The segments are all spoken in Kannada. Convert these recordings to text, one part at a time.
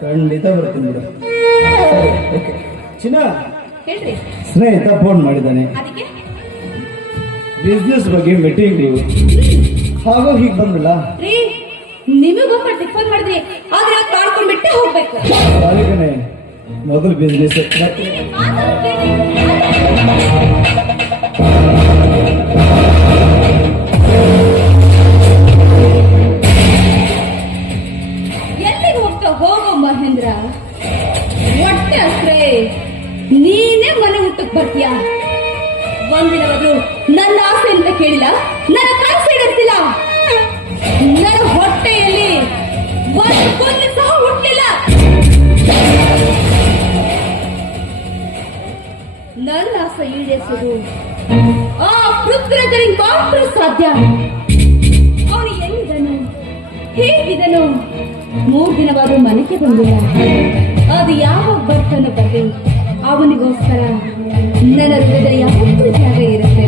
ಖಂಡಿತ ಬರ್ತೀನಿ ಬಿಡು. ಓಕೆ ಚಿನ್ನ? ಹೇಳ್ರಿ. ಸ್ನೇಹಿತ ಫೋನ್ ಮಾಡಿದ್ದಾನೆ. ಅದಕ್ಕೆ? ಬಿಸ್ನೆಸ್ ಬಗ್ಗೆ ಮೀಟಿಂಗ್ ಹಾಗೋ ಹೀಗೆ ಬಂದಿಲ್ಲ ರೀ ಮಾಡಿದ್ರಿ. ಆದ್ರೆ ಹೋಗ್ಬೇಕು. ಅದಕ್ಕೆ ಮೊದಲು ಬಿಸ್ನೆಸ್ ಬರ್ತೀಯ ಒಂದಿನವಾದ್ರು ನನ್ನ ಆಸೆ ಅಂತ ಕೇಳಿಲ್ಲ, ನನ್ನ ಕನಸು ಈಡೇರಿಸಿಲ್ಲ ನನ್ನ ಹೊಟ್ಟೆಯಲ್ಲಿ ಒಂದು ಕೊಂದು ಸಹ ಹುಟ್ಟಿಲ್ಲ. ನನ್ನ ಆಸೆ ಈಡೇರಿಸೋದು ಆ ಪೃಥ್ವಿರಾಜನಿಗೆ ಮಾತ್ರ ಸಾಧ್ಯ. ಅವನು ಎಲ್ಲಿದನು ಹೇಗಿದನು ಮೂರು ದಿನವಾದ ಮನೆಗೆ ಬಂದಿಲ್ಲ. ಅದು ಯಾವ ಬರ್ತಾನೋ ಬಗ್ಗೆ? ಅವನಿಗೋಸ್ಕರ. ನನ್ನ ಹೃದಯ ಯಾವತ್ತೂ ಜಾಗ ಇರುತ್ತೆ.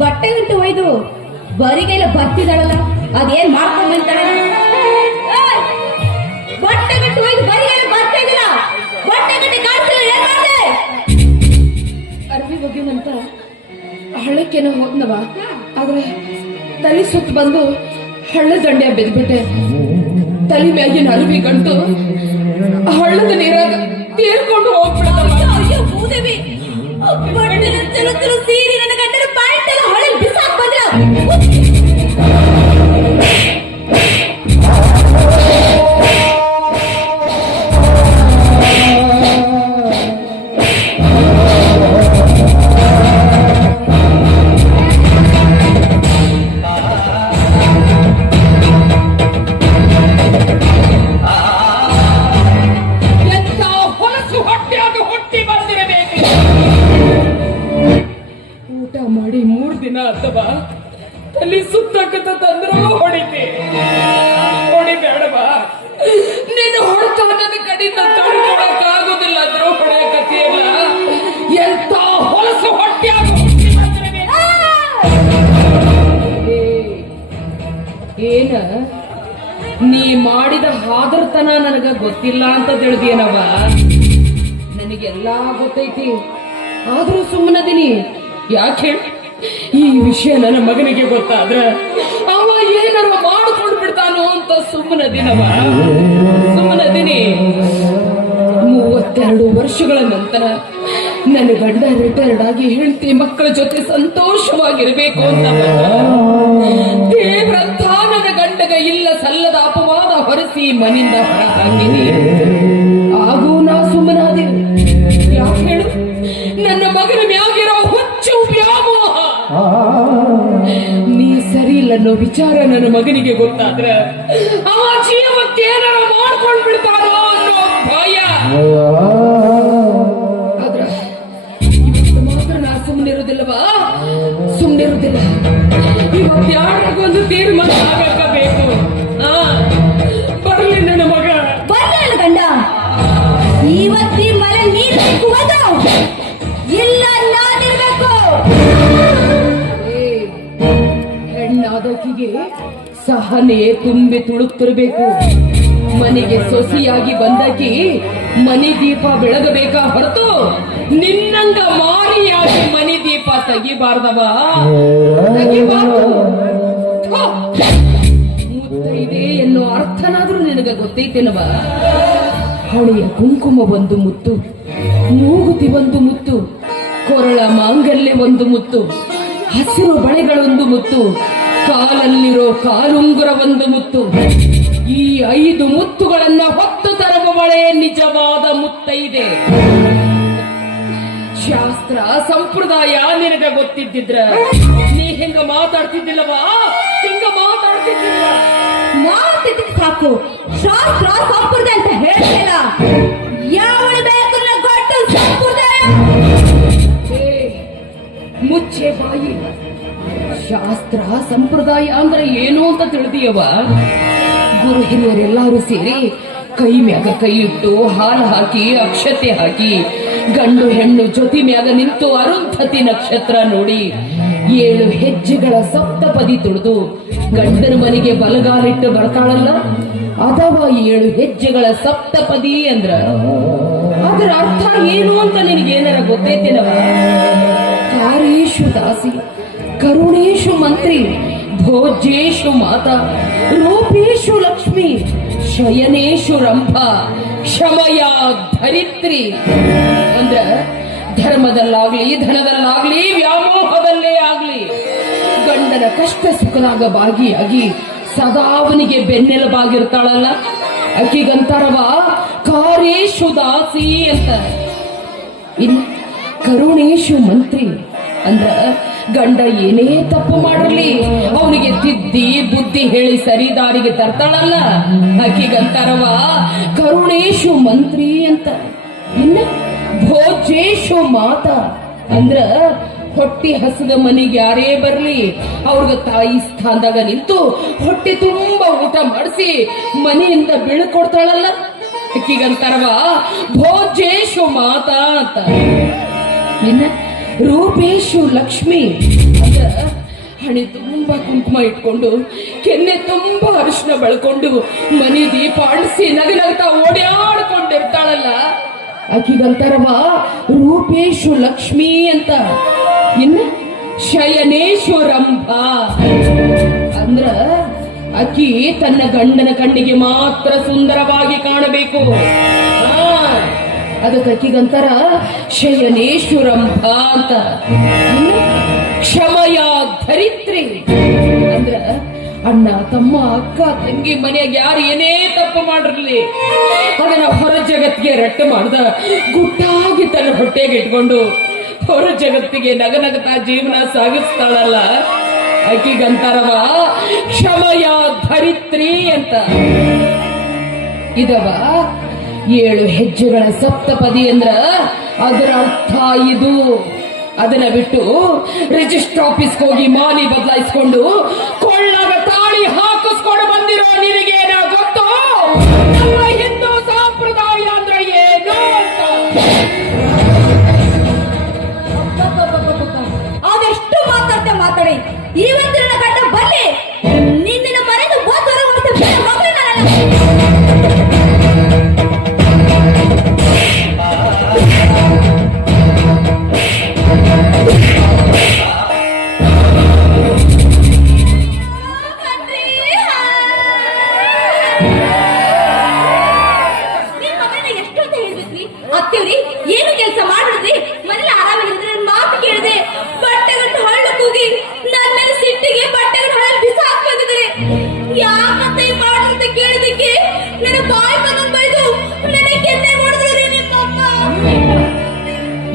ಬಟ್ಟೆ ಉಂಟು ಒಯ್ದು. ಬರಿಗೆಲ್ಲ ಬರ್ತಿದ್ದಾಳಲ್ಲ ಅದೇನ್ ಮಾಡ್ಕೊಂಡ್ ಬಂತಾಳೆ! ಬಟ್ಟೆ ಗಂಟು ಒಯ್ದು ಬರಿಗೆಲ್ಲ ಬರ್ತಾ ಇದ್ದಿಲ್ಲ ಬಟ್ಟೆ ಗಂಟೆ ಕಾಣಿಸಿಲ್ಲ ಏನ್ ಮಾಡ್ದೆ? ಅರ್ವಿ ಒಗ್ಯುನಂತ ಹಳ್ಳಕ್ಕೇನೋ ಹೋದ್ನವ. ಆದ್ರೆ ತಲೆ ಸುತ್ತ ಬಂದು ಹಳ್ಳ ದಂಡೆ ಬಿದ್ಬಿಟ್ಟೆ. ತಲೆ ಮ್ಯಾಗಿನ ಅರಿವಿ ಗಂಟು ಹಳ್ಳದ ನೀರಾಗ ತೇರ್ಕೊಂಡು ಚಲೋ ಸೀರೆ ನನ್ನ ಗಂಡನ ಪಾಯಿಂಟ್ ಹೊಳೆ ಗೊತ್ತಿಲ್ಲ ಅಂತ ತಿಳಿದೇನವ ನನಗೆಲ್ಲಾ ಗೊತ್ತೈತಿ. ಆದ್ರೂ ಸುಮ್ಮನದಿನಿ ಯಾಕೆ? ಈ ವಿಷಯ ನನ್ನ ಮಗನಿಗೆ ಗೊತ್ತಾದ್ರ ಅವ ಏನಾರ ಮಾಡಿಕೊಂಡು ಬಿಡ್ತಾನೋ ಅಂತ ಸುಮ್ಮನದಿನವ ಸುಮ್ಮನದಿನಿ ಮೂವತ್ತೆರಡು ವರ್ಷಗಳ ನಂತರ ನನ್ನ ಗಂಡ ರಿಟೈರ್ಡ್ ಆಗಿ ಹೆಂಡತಿ ಮಕ್ಕಳ ಜೊತೆ ಸಂತೋಷವಾಗಿರ್ಬೇಕು ಅಂತ. ದೇವ್ರಂಥ ನನ್ನ ಗಂಡಗ ಇಲ್ಲ ಸಲ್ಲದ ಅಪವಾದ ಹೊರಸಿ ಮನಿಂದ ಹೊರ ಹಾಕಿನಿ ಹಾಗೂ ನಾ ಸುಮ್ಮನಾದೆ. ಯಾಕೆ ಹೇಳು? ನನ್ನ ಮಗನ ಮ್ಯಾಗಿರೋ ಹುಚ್ಚು ವ್ಯಾಮೋಹ. ನೀ ಸರಿ ಇಲ್ಲ ಅನ್ನೋ ವಿಚಾರ ನನ್ನ ಮಗನಿಗೆ ಗೊತ್ತಾದ್ರೆ ಆ ಜೀವಕ್ಕೆ ಏನಾರ ಮಾಡ್ಕೊಂಡು ಬಿಡ್ತಾನೋ ಅನ್ನೋ ಭಯ. ಆದ್ರ ಇವತ್ತು ಮಾತ್ರ ನಾ ಇವತ್ತು ಯಾರಿಗೊಂದು ತೀರ್ಮಾನ ಸಹನೆ ತುಂಬಿ ತುಳುಕ್ತಿರ್ಬೇಕು. ಮನೆಗೆ ಸೊಸಿಯಾಗಿ ಬಂದಾಕಿ ಮನೆ ದೀಪ ಬೆಳಗಬೇಕಾ ಹೊರತು ನಿನ್ನಂಗ ಮಾರಿಯಾಗಿ ಮನೆ ದೀಪ ತೆಗಿಬಾರ್ದವ. ತೆಗಿಬಾರ್ದು. ಎನ್ನುವ ಎನ್ನೋ ಅರ್ಥನಾದ್ರೂ ನಿನಗ ಗೊತ್ತೈತೇನವ? ಹಳೆಯ ಕುಂಕುಮ ಒಂದು ಮುತ್ತು, ಮೂಗುತಿ ಒಂದು ಮುತ್ತು, ಕೊರಳ ಮಾಂಗಲ್ಯ ಒಂದು ಮುತ್ತು, ಹಸಿರು ಬಳೆಗಳೊಂದು ಮುತ್ತು ಕಾಲಲ್ಲಿರೋ ಕಾಲುಂಗುರ ಒಂದು ಮುತ್ತು. ಈ ಐದು ಮುತ್ತುಗಳನ್ನ ಹೊತ್ತು ತರುವ ನಿಜವಾದ ಮುತ್ತೈದೆ ಶಾಸ್ತ್ರ ಸಂಪ್ರದಾಯ ನಿನಗ ಗೊತ್ತಿದ್ದಿದ್ರ? ನೀ ಹೆಂಗ ಮಾತಾಡ್ತಿದ್ದಿಲ್ಲವಾ? ಹೆಂಗ ಮಾತಾಡ್ತಿದ್ದಿಲ್ಲ. ಮಾಡ್ತಿದ್ದ ಸಾಕು. ಶಾಸ್ತ್ರ ಸಂಪ್ರದಾಯ ಅಂತ ಹೇಳ್ತಿಲ್ಲ. ಬೇಕು ಸಂಪ್ರದಾಯ. ಮುಚ್ಚೆ ಬಾಯಿ. ಶಾಸ್ತ್ರ, ಸಂಪ್ರದಾಯ ಅಂದ್ರೆ ಏನು ಅಂತ ತಿಳಿದಿಯವ ಗುರು ಹಿರಿಯರೆಲ್ಲರೂ ಸೇರಿ ಕೈ ಮ್ಯಾಗ ಕೈ ಇಟ್ಟು ಹಾಲು ಹಾಕಿ, ಅಕ್ಷತೆ ಹಾಕಿ, ಗಂಡು ಹೆಣ್ಣು ಜೊತೆ ಮ್ಯಾಗ ನಿಂತು ಅರುಂಧತಿ ನಕ್ಷತ್ರ ನೋಡಿ ಏಳು ಹೆಜ್ಜೆಗಳ ಸಪ್ತಪದಿ ತುಳಿದು ಗಂಡನ ಮನೆಗೆ ಬಲಗಾಲಿಟ್ಟು ಬರ್ತಾಳಲ್ಲ? ಅಥವಾ ಏಳು ಹೆಜ್ಜೆಗಳ ಸಪ್ತಪದಿ ಅಂದ್ರ? ಅದರ ಅರ್ಥ ಏನು ಅಂತ ನಿನಗೇನಾರ ಗೊತ್ತೈತೇನವ ಕಾರೇಶು ದಾಸಿ ಕರುಣೇಶು ಮಂತ್ರಿ ಭೋಜೇಶು ಮಾತಾ, ರೂಪೇಶು ಲಕ್ಷ್ಮಿ, ಶಯನೇಶು ರಂಭ, ಕ್ಷಮಯ ಧರಿತ್ರಿ. ಅಂದ್ರ ಧರ್ಮದಲ್ಲಾಗ್ಲಿ, ಧನದಲ್ಲಾಗ್ಲಿ, ವ್ಯಾಮೋಹದಲ್ಲೇ ಆಗ್ಲಿ, ಗಂಡನ ಕಷ್ಟ ಸುಖನಾಗ ಭಾಗಿಯಾಗಿ ಸದಾ ಅವನಿಗೆ ಬೆನ್ನೆಲುಬಾಗಿರ್ತಾಳಲ್ಲ. ಅಕ್ಕಿಗಂತಾರವ ಕಾರೇಶು ದಾಸಿ ಅಂತ. ಇನ್ನು ಕರುಣೇಶು ಮಂತ್ರಿ ಅಂದ್ರ ಗಂಡ ಏನೇ ತಪ್ಪು ಮಾಡಿರ್ಲಿ, ಅವನಿಗೆ ತಿದ್ದಿ ಬುದ್ಧಿ ಹೇಳಿ ಸರಿ ದಾರಿಗೆ ತರ್ತಾಳಲ್ಲ. ಆಕಿಗಂತಾರವ ಕರುಣೇಶು ಮಂತ್ರಿ ಅಂತ. ಇನ್ನ ಭೋಜೇಶು ಮಾತ. ಅಂದ್ರ ಹೊಟ್ಟಿ ಹಸದ ಮನೆಗೆ ಯಾರೇ ಬರ್ಲಿ, ಅವ್ರಗ ತಾಯಿ ಸ್ಥಾನದಾಗ ನಿಂತು ಹೊಟ್ಟೆ ತುಂಬಾ ಊಟ ಮಾಡಿಸಿ ಮನೆಯಿಂದ ಬೀಳ್ಕೊಡ್ತಾಳಲ್ಲ ಅಕ್ಕಿಗಂತಾರವ ಭೋಜೇಶು ಮಾತಾ ಅಂತ. ಇನ್ನ ರೂಪೇಶು ಲಕ್ಷ್ಮಿ. ಅಂತ ಹಣೆ ತುಂಬಾ ಕುಂಕುಮ ಇಟ್ಕೊಂಡು, ಕೆನ್ನೆ ತುಂಬಾ ಅರಿಶಿನ ಬಳ್ಕೊಂಡು, ಮನೆ ದೀಪ ಅಳಿಸಿ ನಗನಗ್ತಾ ಓಡಾಡ್ಕೊಂಡಿರ್ತಾಳಲ್ಲ ಆಕಿಗಂತಾರವ ರೂಪೇಶು ಲಕ್ಷ್ಮಿ ಅಂತ. ಇನ್ನು ಶಯನೇಶು ರಂಭ ಅಂದ್ರ ಅಕ್ಕಿ ತನ್ನ ಗಂಡನ ಕಣ್ಣಿಗೆ ಮಾತ್ರ ಸುಂದರವಾಗಿ ಕಾಣಬೇಕು. ಅದಕ್ಕೆ ಅಕ್ಕಿಗಂತಾರ ಶಯನೇಶ್ವರಂ ಅಂತ ಕ್ಷಮಯ ಧರಿತ್ರಿ. ಅಂದ್ರ ಅಣ್ಣ, ತಮ್ಮ ಅಕ್ಕ, ತಂಗಿ, ಮನೆಯಾಗ ಯಾರು ಏನೇ ತಪ್ಪು ಮಾಡಿರ್ಲಿ, ಅದನ್ನ ಹೊರ ಜಗತ್ತಿಗೆ ರಟ್ಟು ಮಾಡ್ದ ಗುಟ್ಟಾಗಿ ತನ್ನ ಹೊಟ್ಟೆಗೆ ಇಟ್ಕೊಂಡು ಹೊರ ಜಗತ್ತಿಗೆ ನಗನಗತಾ ಜೀವನ ಸಾಗಿಸ್ತಾಳಲ್ಲ. ಆಕಿಗಂತಾರವ ಕ್ಷಮಯ ಧರಿತ್ರಿ ಅಂತ. ಇದವ ಏಳು ಹೆಜ್ಜೆಗಳ ಸಪ್ತಪದಿ ಅಂದ್ರ ಅದರ ಅರ್ಥ ಇದು. ಅದನ್ನ ಬಿಟ್ಟು ರಿಜಿಸ್ಟರ್ ಆಫೀಸ್ಗೆ ಹೋಗಿ ಮಾಲಿ ಬದಲಾಯಿಸ್ಕೊಂಡು ಅತ್ತೇವ್ರಿ ಏನು ಕೆಲಸ ಮಾಡಿದ್ರಿ? ಮನೇಲಿ ಆರಾಮಾಗಿದ್ರೆ ಮಾತು ಕೇಳಿದೆ. ಬಟ್ಟೆಗಟ್ಟು ಹಳ್ಳ ಕೂಗಿ ನನ್ನ ಮೇಲೆ ಸಿಟ್ಟಿಗೆ ಬಟ್ಟೆಗಟ್ಟು ಹಳ್ಳ ಬಿಸ ಹಾಕ್ಬೇಕಿದ್ರೆ ಯಾಕಂತ ಈ ಕೇಳಿದಕ್ಕೆ ನನ್ನ ಬಾಯಿ ಬಂದು ಬೈದು ನನ್ನ ಕೆನ್ನೆ ಮಾಡಿದ್ರು ರೀ ನಿಮ್ಮಮ್ಮ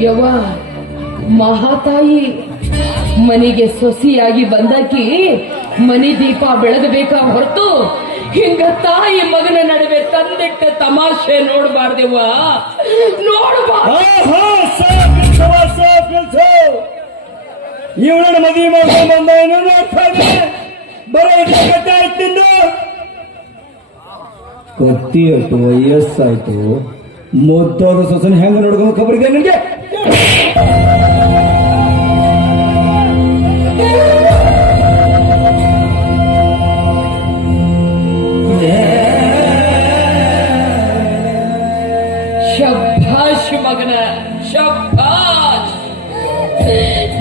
ಯವ್ವ, ಮಹಾತಾಯಿ ಮನೆಗೆ ಸೊಸಿಯಾಗಿ ಬಂದಾಕಿ ಮನೆ ದೀಪ ಬೆಳಗಬೇಕಾ ಹೊರತು? ಹಿಂಗ ತಾಯಿ ಮಗನ ನಡುವೆ ತಂದಿಟ್ಟ ತಮಾಷೆ ನೋಡಬಾರ್ದೆವ್ವ. ಇವಳನ್ನ ಮದುವೆ ಮಾಡ್ಕೊಂಡು ಬಂದ ಏನೋ ಅರ್ಥ ಇದೆ. ಬರೋ ಕಟ್ಟೆ ಆಯ್ತು ನಿಂದು. ಕತ್ತಿ ಆಯ್ತು ವಯಸ್ಸಾಯ್ತು. ಮುದ್ದಾದ ಸೊಸನ ಹೆಂಗ ನೋಡ್ಕೊಂಡು ಖಬರಿಗೆ ನಿನ್ಗೆ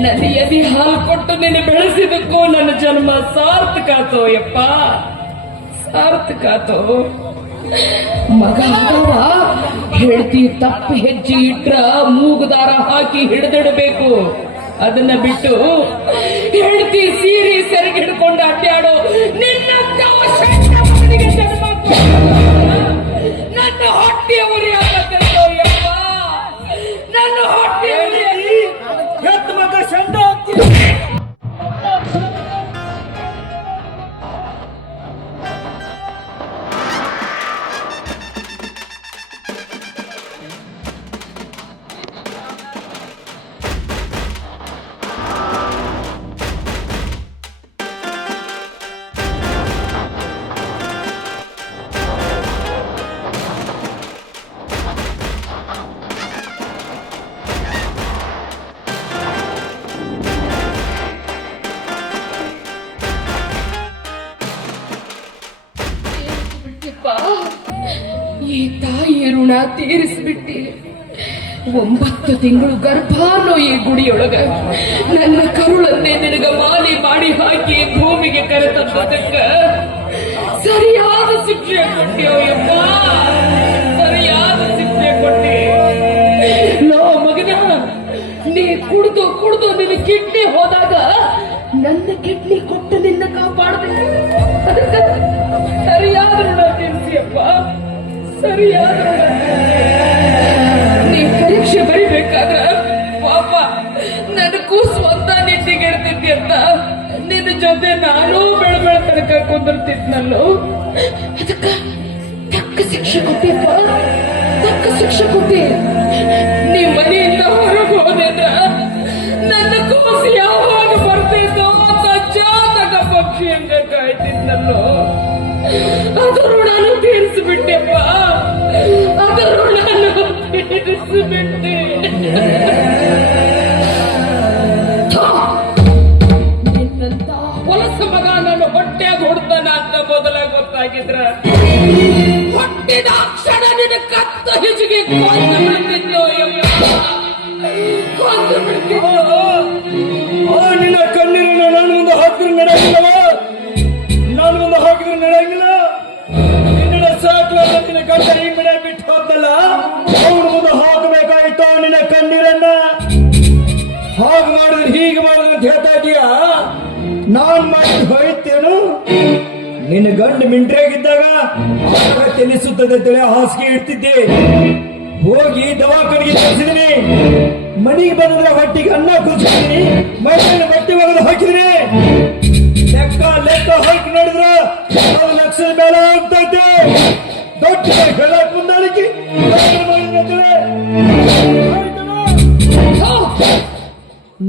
ನನ್ನ ಎದಿ ಹಾಲು ಕೊಟ್ಟು ನೀನು ಬೆಳೆಸಿದಕ್ಕೂ ನನ್ನ ಜನ್ಮ ಸಾರ್ಥಕ ಆತೋ ಯಪ್ಪ. ಸಾರ್ಥಕ ಆತೋ ಮಗ ಹೇಳ್ತಿ ತಪ್ಪು ಹೆಜ್ಜೆ ಇಟ್ರ ಮೂಗುದಾರ ಹಾಕಿ ಹಿಡಿದಿಡಬೇಕು. ಅದನ್ನ ಬಿಟ್ಟು ಹೇಳ್ತಿ ಸೀರೆ ಸೆರೆಗೆ ಹಿಡ್ಕೊಂಡು ಅಡ್ಡಾಡೋ ನಿನ್ನ. ನನ್ನ ಹೊಟ್ಟೆ ತೀರಿಸ್ಬಿಟ್ಟಿ. ಒಂಬತ್ತು ತಿಂಗಳು ಗರ್ಭಾನೋ ಈ ಗುಡಿಯೊಳಗ. ನನ್ನ ಕರುಳನ್ನೇ ನಿನಗ ಮಾಲಿ ಮಾಡಿ ಹಾಕಿ ಭೂಮಿಗೆ ಕರೆತಂದದಕ್ಕ ಸರಿಯಾದ ಶಿಕ್ಷೆ ಕೊಟ್ಟಿಯೋ ಯಪ್ಪ. ಸರಿಯಾದ ಶಿಕ್ಷೆ ಕೊಟ್ಟಿ. ನೋ ಮಗನ, ನೀ ಕುಡ್ದು ಕುಡ್ದು ನಿನ್ನ ಕಿಡ್ನಿ ಹೋದಾಗ ನನ್ನ ಕಿಡ್ನಿ ಕೊಟ್ಟು ಸರಿಯಾದ ಋಣ ತೀರ್ಸಿ. ನೀ ಪರೀಕ್ಷೆ ಬರಿಬೇಕಾದ್ರ, ಪಾಪ, ನನ್ನ ಸ್ವಂತ ಅಂತ ನಿನ್ನ ಜೊತೆ ನಾನು ಬೆಳ ಬೆಳ ತನಕ ಕುಂದಿರ್ತಿದ್ನಲ್ಲೋ. ಅದಕ್ಕ ತಕ್ಕ ಶಿಕ್ಷೆ ಕೊಟ್ಟಿಯಪ್ಪ. ತಕ್ಕ ಶಿಕ್ಷೆ ಕೊಟ್ಟಿ. ನೀ ಮನೆಯಿಂದ ಹೊರಗೆ ಹೋದೇದ್ರ ನನ್ನ ಕೂಸು ಯಾವಾಗ ಬರ್ತೈತೋ ಜಾತಕ ಪಕ್ಷಿ ಹಂಗ ಕಾಯ್ತಿದ್ನಲ್ಲೋ. ಅದು ಋಣನು ತೀರಿಸಿಬಿಟ್ಟೆಪ್ಪ. ಹೊಲಸ ಮಗ ಹೊಡ್ತಾನ ಅಂತ ಮೊದಲ ಗೊತ್ತಾಗಿದ್ರ. ಹೊಟ್ಟಿದ ಕ್ಷಣ ನಿನ್ನ ಕತ್ತ ಹಿಜಿಗೆ ಕೊಂದು ನಿನ್ನ ಗಂಡ ಮಿಂಟ್ರಿಯಾಗಿದ್ದಾಗ ತಿಳಿಸುತ್ತದೆ ಅಂತೇಳಿ ಹಾಸಿಗೆ ಇಡ್ತಿದ್ದೆ. ಹೋಗಿ ದವಾಖಾನೆಗೆ ತರಿಸಿದೀನಿ. ಮನೆಗೆ ಬಂದ್ರೆ ಹೊಟ್ಟಿಗೆ ಅನ್ನ ಕುದಿಸಿದೀನಿ ಮೈಸೂರಿನ ಬಟ್ಟೆ ಒಗೆದು ಹಾಕಿದೀನಿ. ಲೆಕ್ಕ ಲೆಕ್ಕ ಹಾಕಿ ನೋಡಿದ್ರ ಒಂದು ಲಕ್ಷದ ಮೇಲೆ ಆಗ್ತೈತೆ. ದೊಡ್ಡ ಹೇಳಕ್ ಮುಂದಾಳಿಕೆ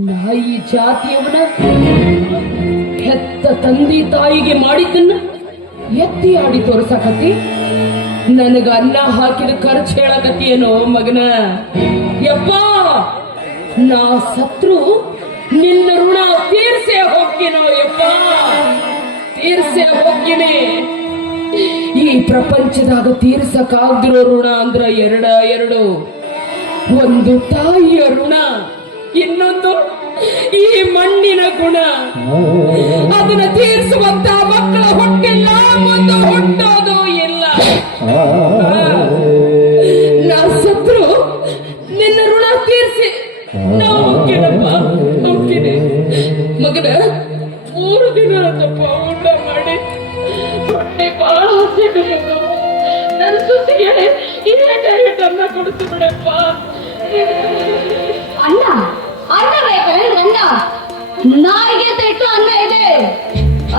ನಾಯಿ ಜಾತಿಯವನ ಹೆತ್ತ ತಂದೆ ತಾಯಿಗೆ ಮಾಡಿದ್ದನ್ನ ಎತ್ತಿ ಆಡಿ ತೋರ್ಸಕತಿ ನನಗ ಅನ್ನ ಹಾಕಿದ ಖರ್ಚು ಹೇಳಕತಿಯೇನೋ ಮಗನ. ಯಪ್ಪ, ನಾ ಸತ್ರು, ನಿನ್ನ ಋಣ ತೀರ್ಸೆ ಹೋಗ್ತೀನೋ ಯಪ್ಪ? ತೀರ್ಸೆ ಹೋಗ್ತೀನಿ. ಈ ಪ್ರಪಂಚದಾಗ ತೀರ್ಸಕ್ಕಾಗ್ದಿರೋ ಋಣ ಅಂದ್ರ ಎರಡ ಎರಡು. ಒಂದು ತಾಯಿಯ ಋಣ, ಇನ್ನೊಂದು ಈ ಮಣ್ಣಿನ ಗುಣ. ಅದನ್ನ ತೀರಿಸುವಂತ ಮಕ್ಕಳ ಹುಟ್ಟಿಲ್ಲ ಮುಂದೆ ಹುಟ್ಟೋದು ಇಲ್ಲ. ನಾ ಸತ್ರು, ನಿನ್ನ ಋಣ ತೀರಿಸಿ. ನಾ ಹೋಗ್ತೀನಪ್ಪ ಹೋಗ್ತೀನಿ ಮಗನ, ಮೂರು ದಿನ ತಪ್ಪ ಮಾಡಿ. ಹೊಟ್ಟೆ ಬಹಳ ಹಸಿ ನನ್ನ ಸುತ್ತಿಗೆ ಇಲ್ಲೇ ಡೈರೆಕ್ಟ್ ಅನ್ನ ಕೊಡ್ತು ಬಿಡಪ್ಪ ಅಲ್ಲ ಅನ್ನ ನಾಯಿಗೆ ಅಂತ ಅನ್ನ ಇದೆ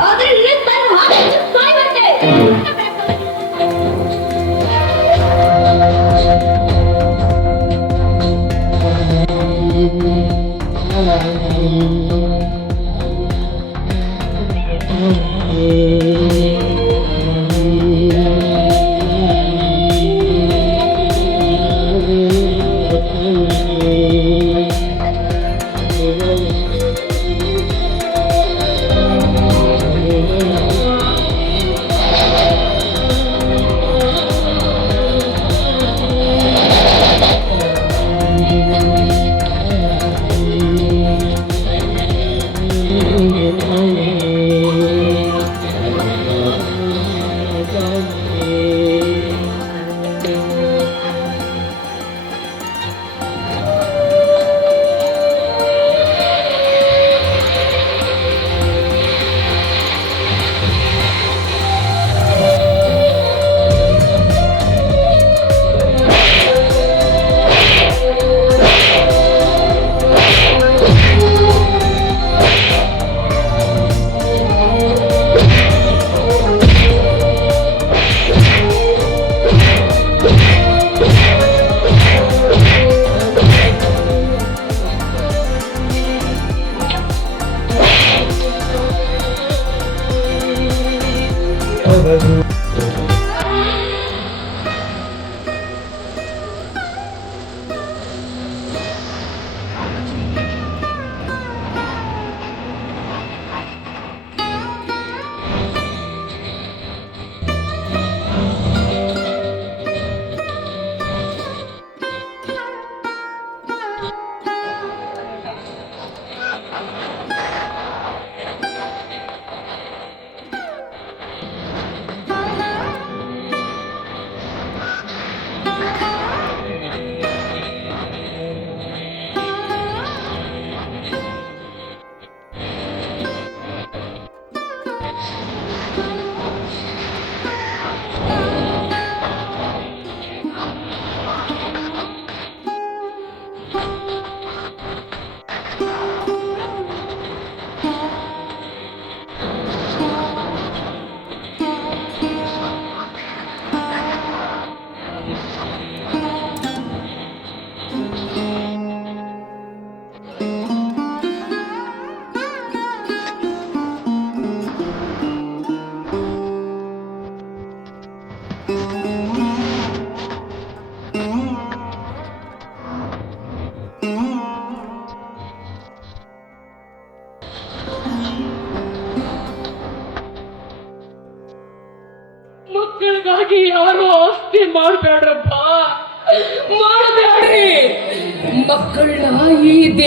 ಆದ್ರೆ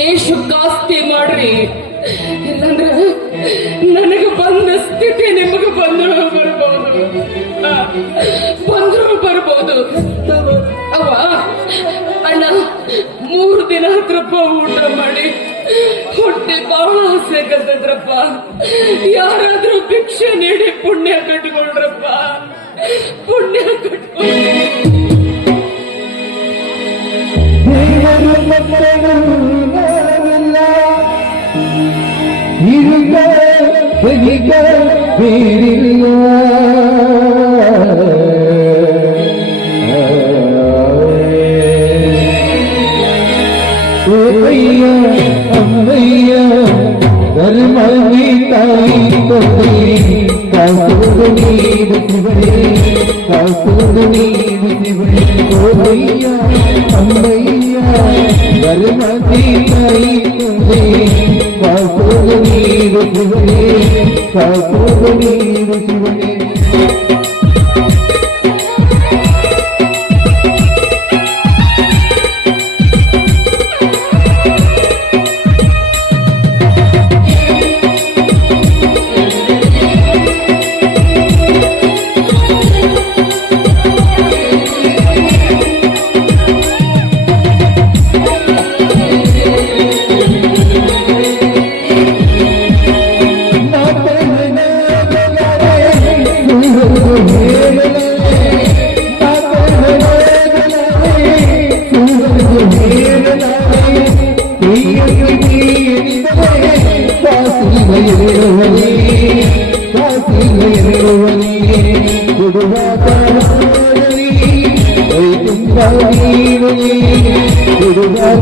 ಆಸ್ತಿ ಮಾಡ್ರಿ. ಇಲ್ಲಂದ್ರ ನನಗೆ ಬಂದ ಸ್ಥಿತಿ ನಿಮಗೆ ಬಂದ್ರು ಬರ್ಬೋದು. ಬಂದ್ರು ಬರ್ಬೋದು. ಅವ ಅಣ್ಣ, ಮೂರು ದಿನ ಹತ್ರಪ್ಪ ಊಟ ಮಾಡಿ. ಹೊಟ್ಟೆ ಬಹಳ ಹಸೆ ಕತ್ತದ್ರಪ್ಪ ಯಾರಾದ್ರೂ ಭಿಕ್ಷೆ ನೀಡಿ ಪುಣ್ಯ ಕಟ್ಕೊಳ್ರಪ್ಪ ಪುಣ್ಯ ಕಟ್ಕೊಳ್ರಿ இருக்க பிரிக்க பிரிங்க அம்மையா தர்மமே தாய் தொகை காசுது நீடு சிவனே காசுது நீடு சிவனே கோவையா அம்மையா गर्भती नहीं तुझे कपूर नीर तुझे कपूर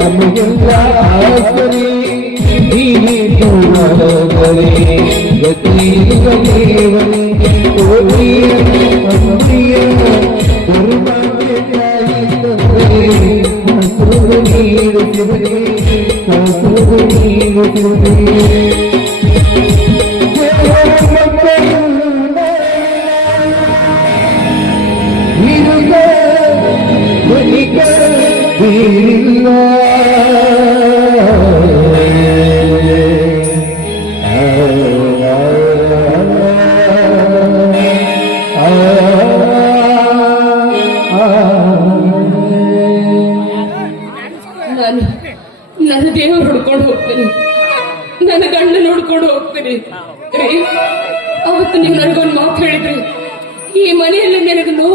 ನಮಗೆಲ್ಲ ಆಸರೆ ನೀನೇ ತೋರದರೆ ദൈവദേവൻ ഓടിയ ഓടിയ ഒരു കാത്തിരുവേ കാത്തിരുവേ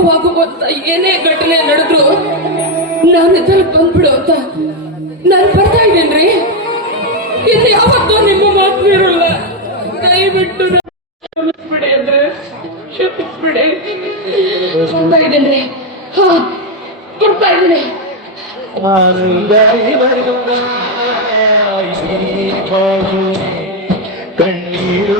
ನೋವಾಗುವಂತ ಏನೇ ಘಟನೆ ನಡೆದ್ರು ನಾನು ಇದರಲ್ಲಿ ಬಂದ್ಬಿಡು ಅಂತ ನಾನು ಬರ್ತಾ ಇದ್ದೇನ್ರಿ? ಇನ್ನು ಯಾವತ್ತೂ ನಿಮ್ಮ ಮಾತು ಇರಲ್ಲ. ದಯವಿಟ್ಟು ಕ್ಷಮಿಸ್ಬಿಡಿ ಅಂದ್ರೆ ಕ್ಷಮಿಸ್ಬಿಡಿ. ಬರ್ತಾ ಇದ್ದೇನ್ರಿ? ಹಾ, ಬರ್ತಾ ಇದ್ದೀನಿ. ಕಣ್ಣೀರು